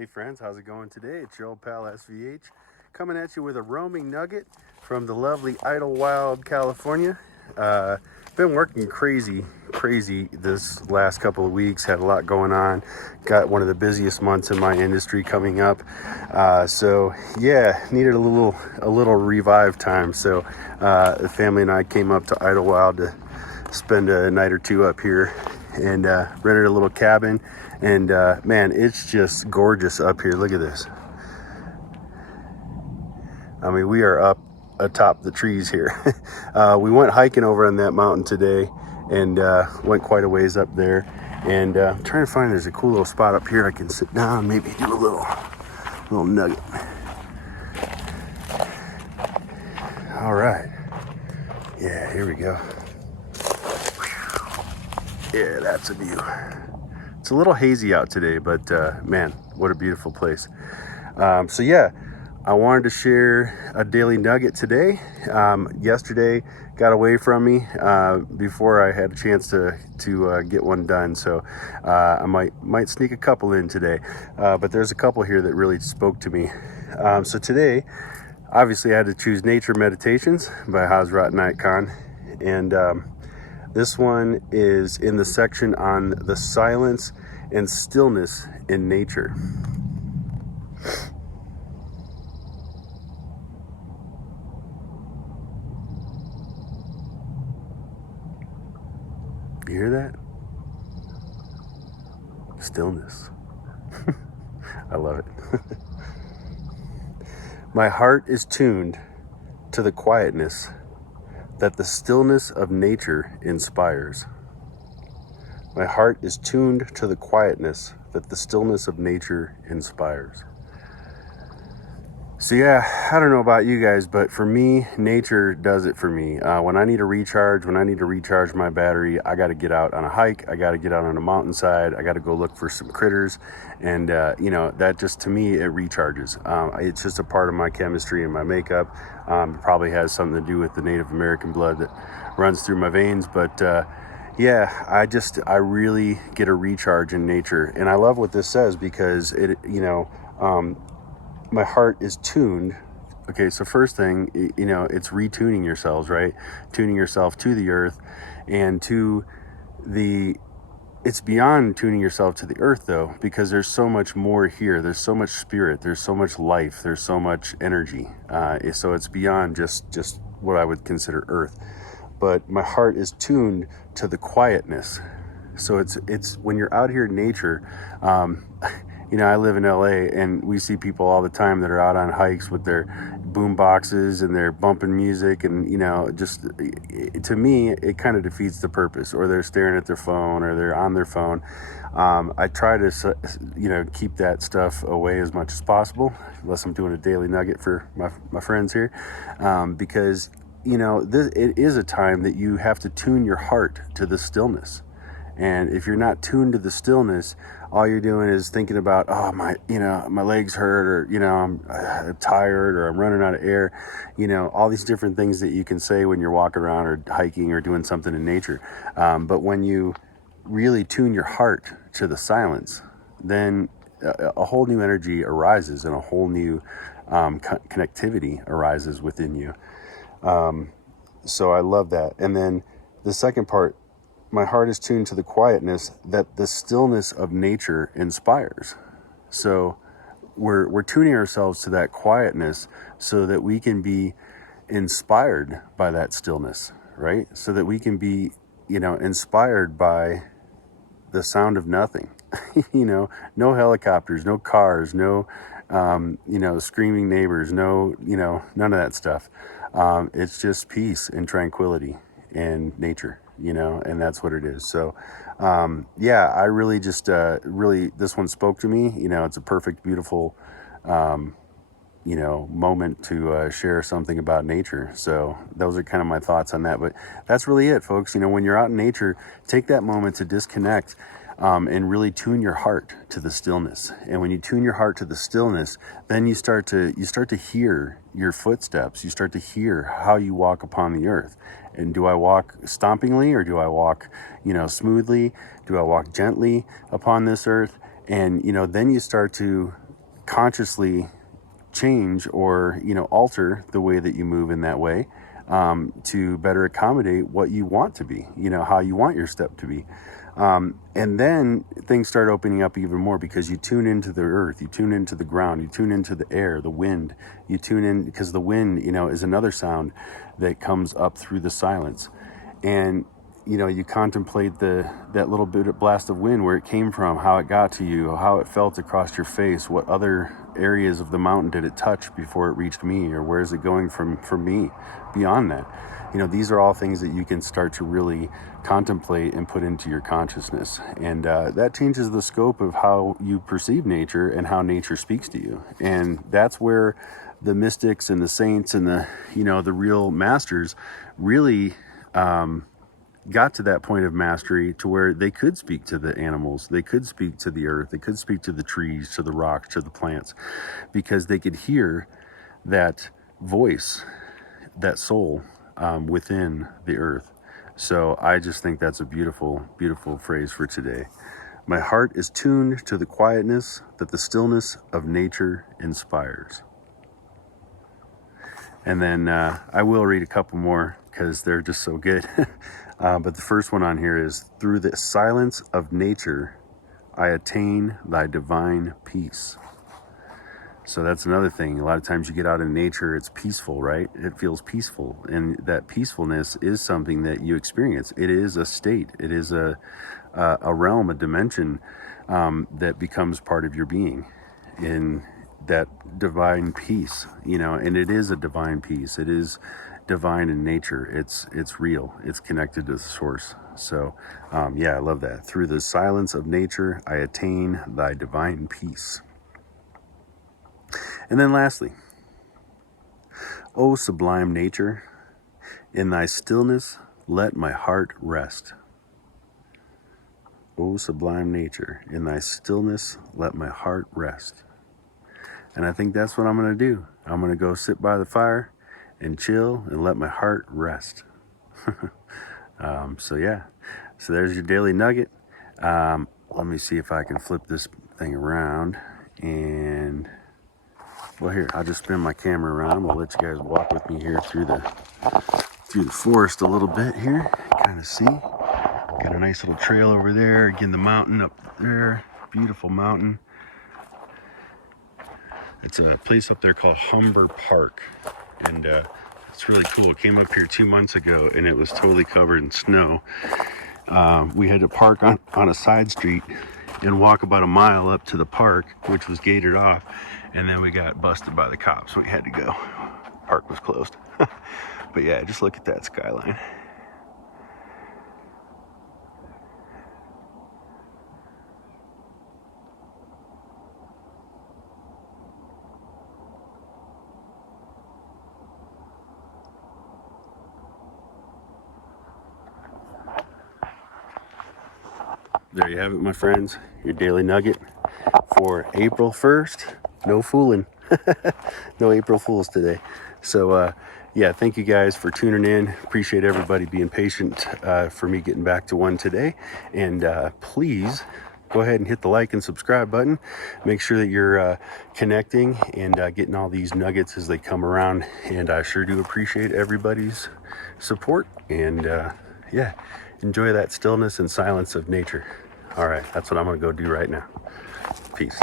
Hey friends, how's it going today? It's your old pal SVH coming at you with a roaming nugget from the lovely Idlewild, California. Been working crazy this last couple of weeks. Had a lot going on. Got one of the busiest months in my industry coming up. So yeah, needed a little revive time. So the family and I came up to Idlewild to spend a night or two up here and rented a little cabin. And man, it's just gorgeous up here. Look at this. I mean, we are up atop the trees here. We went hiking over on that mountain today and went quite a ways up there. And I'm trying to find, there's a cool little spot up here I can sit down, maybe do a little nugget. All right. Yeah, here we go. Yeah, that's a view. It's a little hazy out today, but man, what a beautiful place. So yeah, I wanted to share a daily nugget today. Yesterday got away from me before I had a chance to get one done. So I might sneak a couple in today, but there's a couple here that really spoke to me. So today, obviously I had to choose Nature Meditations by Hazrat Nayat Khan. And this one is in the section on the silence and stillness in nature. You hear that? Stillness. I love it. My heart is tuned to the quietness that the stillness of nature inspires. My heart is tuned to the quietness that the stillness of nature inspires. So yeah, I don't know about you guys, but for me, nature does it for me. When I need to recharge my battery, I got to get out on a hike. I got to get out on a mountainside. I got to go look for some critters. And, that just, to me, it recharges. It's just a part of my chemistry and my makeup. It probably has something to do with the Native American blood that runs through my veins. But, yeah, I really get a recharge in nature. And I love what this says because my heart is tuned. Okay, so first thing, it's retuning yourselves, right? Tuning yourself to the earth and to it's beyond tuning yourself to the earth though, because there's so much more here. There's so much spirit, there's so much life, there's so much energy. So it's beyond just what I would consider earth. But my heart is tuned to the quietness. So it's when you're out here in nature, I live in LA and we see people all the time that are out on hikes with their boom boxes and they're bumping music and, to me, it kind of defeats the purpose, or they're staring at their phone or they're on their phone. I try to, keep that stuff away as much as possible, unless I'm doing a daily nugget for my friends here, because, it is a time that you have to tune your heart to the stillness. And if you're not tuned to the stillness, all you're doing is thinking about, my legs hurt, or, I'm tired, or I'm running out of air, all these different things that you can say when you're walking around or hiking or doing something in nature. But when you really tune your heart to the silence, then a whole new energy arises and a whole new connectivity arises within you. So I love that. And then the second part, my heart is tuned to the quietness that the stillness of nature inspires. So we're tuning ourselves to that quietness so that we can be inspired by that stillness, right? So that we can be, inspired by the sound of nothing. No helicopters, no cars, no, screaming neighbors, no, none of that stuff. It's just peace and tranquility and nature. And that's what it is. So, I really just, this one spoke to me. It's a perfect, beautiful, moment to share something about nature. So those are kind of my thoughts on that. But that's really it, folks. When you're out in nature, take that moment to disconnect and really tune your heart to the stillness. And when you tune your heart to the stillness, then you start to hear your footsteps. You start to hear how you walk upon the earth. And do I walk stompingly, or do I walk, smoothly? Do I walk gently upon this earth? And, then you start to consciously change or, alter the way that you move in that way, to better accommodate what you want to be, how you want your step to be. And then things start opening up even more because you tune into the earth, you tune into the ground, you tune into the air, the wind, you tune in because the wind, is another sound that comes up through the silence. And, you contemplate that little bit of blast of wind, where it came from, how it got to you, how it felt across your face, what other areas of the mountain did it touch before it reached me, or where is it going from me beyond that? These are all things that you can start to really contemplate and put into your consciousness. And that changes the scope of how you perceive nature and how nature speaks to you. And that's where the mystics and the saints and the real masters really got to that point of mastery, to where they could speak to the animals, they could speak to the earth, they could speak to the trees, to the rocks, to the plants, because they could hear that voice, that soul within the earth. So I just think that's a beautiful, beautiful phrase for today. My heart is tuned to the quietness that the stillness of nature inspires. And then I will read a couple more because they're just so good. But the first one on here is, through the silence of nature, I attain thy divine peace. So that's another thing. A lot of times you get out in nature, it's peaceful, right? It feels peaceful. And that peacefulness is something that you experience. It is a state. It is a realm, a dimension that becomes part of your being in that divine peace, and it is a divine peace. It is divine in nature. It's real. It's connected to the source. So, I love that. Through the silence of nature, I attain thy divine peace. And then lastly, O sublime nature, in thy stillness let my heart rest. O sublime nature, in thy stillness let my heart rest. And I think that's what I'm going to do. I'm going to go sit by the fire and chill and let my heart rest. So there's your daily nugget. Let me see if I can flip this thing around. And, well, here, I'll just spin my camera around. I'll let you guys walk with me here through the forest a little bit here. Kind of see. Got a nice little trail over there. Again, the mountain up there. Beautiful mountain. It's a place up there called Humber Park, and it's really cool. It came up here 2 months ago, and it was totally covered in snow. We had to park on a side street and walk about a mile up to the park, which was gated off, and then we got busted by the cops. We had to go. Park was closed. But yeah, just look at that skyline. There you have it, my friends. Your daily nugget for April 1st. No fooling. No April Fools today. So, thank you guys for tuning in. Appreciate everybody being patient for me getting back to one today. And please go ahead and hit the like and subscribe button. Make sure that you're connecting and getting all these nuggets as they come around. And I sure do appreciate everybody's support. And enjoy that stillness and silence of nature. All right, that's what I'm going to go do right now. Peace.